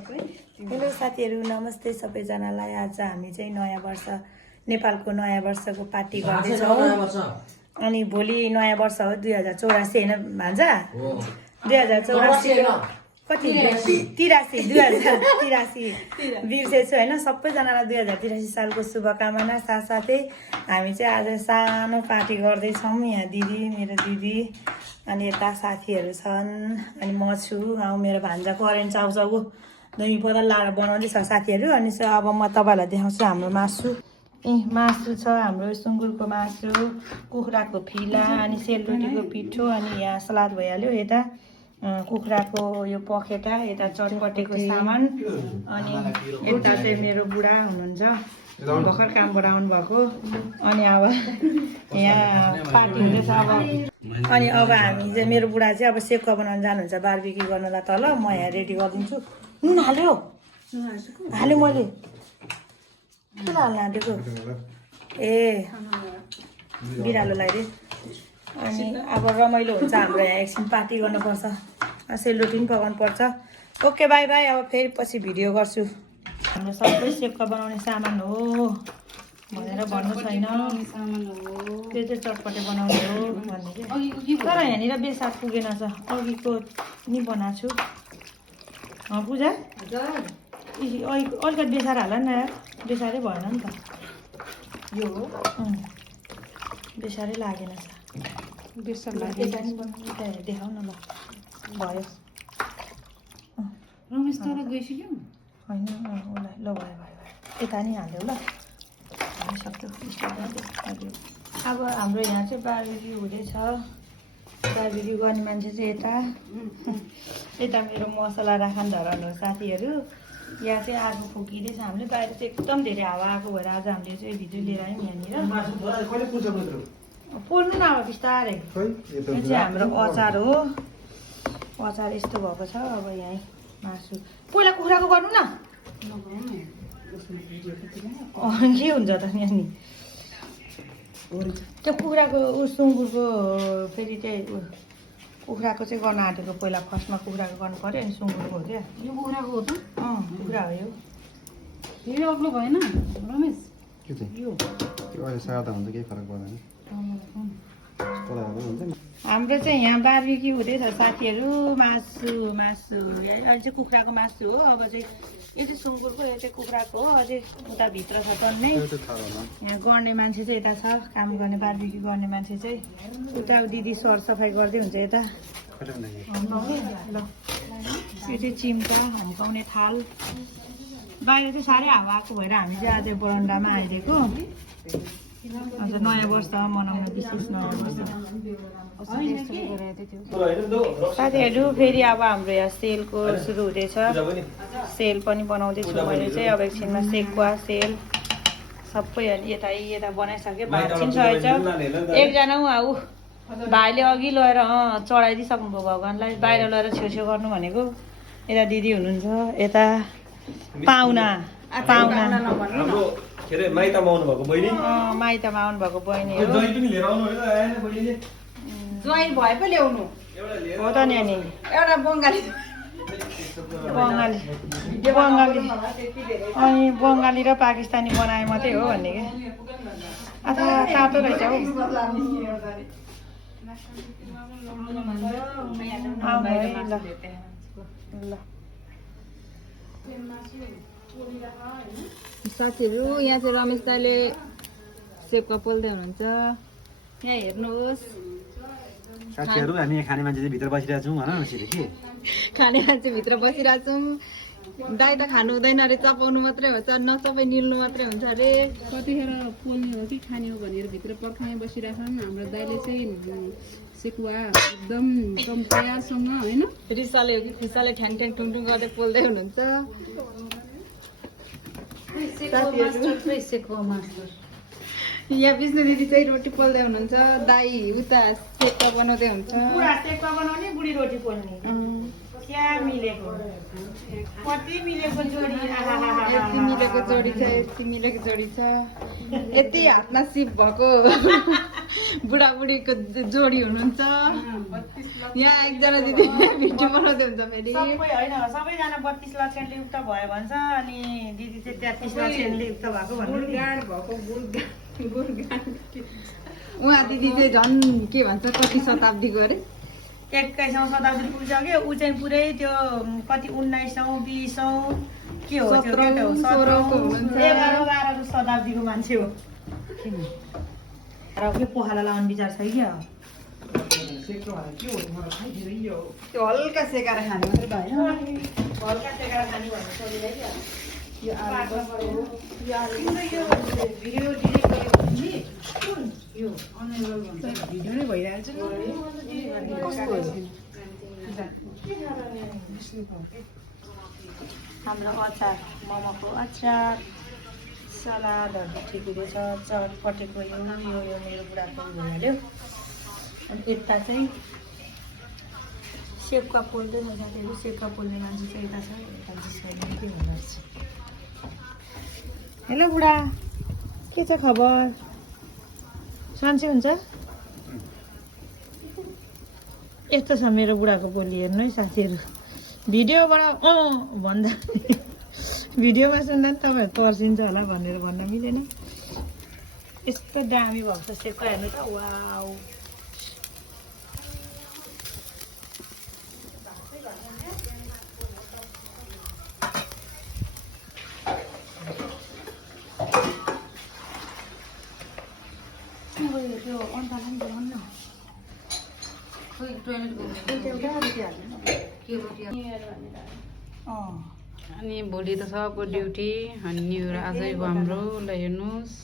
Hello साथीहरू, नमस्ते सबैजनालाई। आज हामी चाहिँ नयाँ वर्ष नेपालको नयाँ वर्षको पार्टी गर्दैछौँ। अनि भोलि नयाँ वर्ष हो 2084 होइन भान्जा? 2084 कति 2083 बिर्सेछु होइन। सबैजनालाई 2083 सालको शुभकामना। साथसाथै हामी चाहिँ आज सानो पार्टी गर्दैछौँ। यहाँ दिदी, मेरो दिदी अनि यता साथीहरू छन् अनि म छु। मेरो भान्जा करेन्ट चाउचाउ दही बदल लाएर बनाउँदैछ साथीहरू। अनि अब म तपाईँहरूलाई देखाउँछु हाम्रो मासु। मासु छ हाम्रो सुँगुरको मासु, कुखुराको फिला अनि सेलरोटीको पिठो अनि यहाँ सलाद भइहाल्यो। यता कुखुराको यो पखेटा, यता चटपटेको सामान अनि यता चाहिँ मेरो बुढा हुनुहुन्छ भर्खर कामबाट आउनुभएको। अनि अब यहाँ पार्टी हुँदैछ अब। अनि अब हामी चाहिँ मेरो बुढा चाहिँ अब सेकुवा बनाउन जानुहुन्छ बारबिक्यू गर्नलाई तल। म यहाँ रेडी गरिदिन्छु। नुन हाल्यो मैले के हाल्न आँटेको ए बिरालोलाई रे। अनि अब रमाइलो हुन्छ हाम्रो यहाँ। एकछिन पार्टी गर्नुपर्छ, सेलरोटी पनि पकाउनु पर्छ। Okay by by. अब फेरि पछि भिडियो गर्छु। हाम्रो सबै सेकुवा बनाउने सामान हो भनेर भन्नु छैन, त्यो चाहिँ चटपटे बनाउने हो भन्ने कि। तर यहाँनिर बेसार पुगेन छ, अघिको नि बनाएको छु। पूजा अलिकति बेसार हाल न यार, बेसारै भएन नि त। यो हो बेसारै लागेन छ, बेसार लागेन। देखाउ न ल, भयो रमेश तर गइसक्यो होइन? उसलाई ल भयो भयो भयो, यता नि हाल्यो ल, हालिसक्यो। अब हाम्रो यहाँ चाहिँ बारबिक्यू हुँदैछ। बारबिक्यू गर्ने मान्छे चाहिँ यता मेरो मसला राखन धराउनु हो साथीहरू। यहाँ चाहिँ आगो फुकिँदैछ। हामीले बाहिर चाहिँ एकदम धेरै हावा आएको भएर आज हामीले चाहिँ भिडियो लिएर आयौँ यहाँनिर। पोल्नु न अब बिस्तारै। यो चाहिँ हाम्रो अचार हो। अचार यस्तो भएको छ। अब यहीँ मासु पहिला कुखुराको गर्नु न, के हुन्छ त यहाँनिर। त्यो कुखुराको सुँगुरको फेरि चाहिँ कुखुराको चाहिँ गर्न आँटेको। पहिला फर्स्टमा कुखुराको गर्नु पऱ्यो अनि सुँगुरको हो क्या। यो कुखुराको हो त? कुखुरा हो यो। फेरि अग्लो भएन रमेश? के चाहिँ यो त्यो अहिले सादा हुन्छ, केही फरक पर्दैन। हाम्रो चाहिँ यहाँ बारबिक्यू हुँदैछ साथीहरू। मासु अहिले चाहिँ कुखुराको मासु हो। अब चाहिँ यो चाहिँ सुँगुरको, यो चाहिँ कुखुराको हो। अझै उता भित्र छ टन्नै। यहाँ गर्ने मान्छे चाहिँ यता छ, काम गर्ने बारबिक्यू गर्ने मान्छे चाहिँ उता दिदी सरसफाइ गर्दै हुन्छ यता। ल यो चाहिँ चिम्टा, हम्काउने थाल। बाहिर चाहिँ साह्रै हावा आएको भएर हामी चाहिँ आज बरन्डामा आइदिएको। आज नयाँ वर्ष मनाउन, विशेष नयाँ वर्ष साथीहरू। फेरि अब हाम्रो यहाँ सेलको सुरु हुँदैछ। सेल पनि बनाउँदैछु मैले चाहिँ। अब एकछिनमा सेकुवा सेल सबै यता बनाइसक्यो। भात छिनसकेको छ। एकजना ऊ भाइले अघि लगेर चढाइदिइसक्नुभयो भगवान्लाई। बाहिर लगेर छेउछेउ गर्नु भनेको। यता दिदी हुनुहुन्छ, यता पाहुना माइतमा आउनु भएको बहिनी, माइतमा आउनु भएको बहिनीहरू। दही पनि लिएर आउनु होइन आएन बहिनीले? ज्वाइँ भए पो ल्याउनु हो त नि। अनि एउटा बङ्गाली अनि बङ्गाली र पाकिस्तानी बनाए मात्रै हो भन्ने कि। अथवा तातो रहेछ हौ। ल साथीहरू, यहाँ चाहिँ रमेश दाइले सेपका पोल्दै हुनुहुन्छ। यहाँ हेर्नुहोस् साथीहरू, हामी यहाँ खाने मान्छे चाहिँ भित्र बसिरहेको छौँ भन न सिधै के। खाने मान्छे भित्र बसिरहेको छौँ। दाइ त खानु हुँदैन अरे, चपाउनु मात्रै हुन्छ, नचपाइ निल्नु मात्रै हुन्छ अरे। कतिखेर पोल्ने हो कि खाने हो भनेर भित्र पर्खाइ बसिरहेछन्। हाम्रो दाइले चाहिँ सेकुवा एकदम तयारसँग होइन, रिसाले हो कि खुसाले ठ्याङ ठ्याङ टुङटुङ गर्दै पोल्दै हुनुहुन्छ। यहाँ विष्णु दिदी चाहिँ रोटी पोल्दै हुनुहुन्छ। दाई उता सेकुवा बनाउँदै हुन्छ। बुढा सेकुवा बनाउने, बुढी रोटी पोल्ने। क्या मिलेको कति मिलेको जोडी यति मिलेको जोडी छ यति मिलेको जोडी छ यति हातमा सिप भएको बुढाबुढीको जोडी हुनुहुन्छ यहाँ एकजना दिदी भिडियो बनाउँदै हुन्छ फेरि सबै होइन सबैजना 32 लक्षले युक्त भयो भन्छ अनि दिदी चाहिँ 33 लक्षले युक्त भएको भन्नु नि। गुडगाड भएको गुडगाड उहाँ दिदी चाहिँ झन् के भन्छ कति शताब्दीको अरे 21औं शताब्दी पुगिसक्यो ऊ चाहिँ पुरै त्यो कति 19औं 20औं के हो त्यो के हो 16औं को हुनुहुन्छ। 11 शताब्दीको मान्छे हो र के पोखरा लाउने विचार छ कि त्यो हल्का सेकाएर खाने मात्रै त होइन हल्का टेका खाने भन्ने चलिरहेको यो आलु भिडियो डिलिट गरेको नि कुन यो भिडियो नै भइरहेछ नि कस्तो हाम्रो अचार मोमोको अचार सलादहरू ठिकैको छ चटपटेको यो मेरो बुढाको भइहाल्यो अनि यता चाहिँ सेपका पोल्दै छ साथीहरू सेपका पोल्ने मान्छे चाहिँ यता छ यता चाहिँ के हुँदोरहेछ। हेलो बुढा के छ खबर सन्चै हुन्छ यस्तो छ मेरो बुढाको बोली हेर्नु है साथीहरू भिडियोबाट भन्दा भिडियोमा सुन्दा नि तपाईँहरू पर्सिन्छ होला भनेर भन्न मिलेन यस्तो दामी भएको छ सेपका हेर्नु त वाउ त्यो अन्तालाई पनि देखाउनु न अनि भोलि त सबको ड्युटी अनि न्यु इयर आजै भयो हाम्रो ल हेर्नुहोस्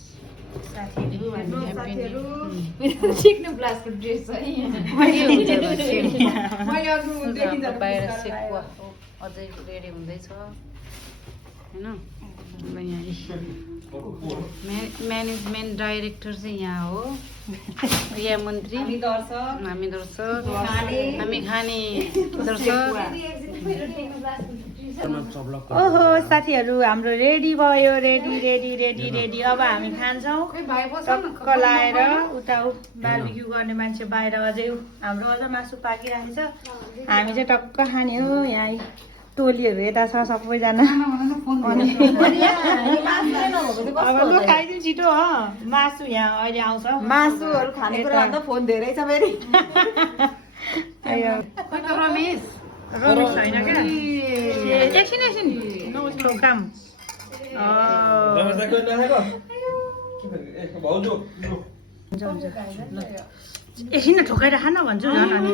सिक्नु ब्लास्टको ड्रेस छ नि बाहिर सेकुवा अझै रेडी हुँदैछ होइन अब यहाँ म्यानेजमेन्ट डाइरेक्टर चाहिँ यहाँ हो यहाँ मन्त्री हामी दर्शक हामी खाने दर्शक ओहो साथीहरू हाम्रो रेडी भयो रेडी अब हामी खान्छौँ टक्क लाएर उता बार्बिक्यू गर्ने मान्छे बाहिर अझै हाम्रो अझ मासु पाकिरहेको छ हामी चाहिँ टक्क खाने हो यहाँ टोलीहरू यता छ सबैजना अब लु खाइदिउँ छिटो हो मासु यहाँ अहिले आउँछ मासुहरू खानेकुरा त फोन धेरै छ फेरि रमेश छैन क्या एकछिन काम एकछिन ठोकाएर खान भन्छु झन् अनि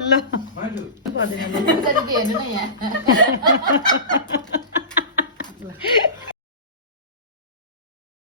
ल हेर्नु न यहाँ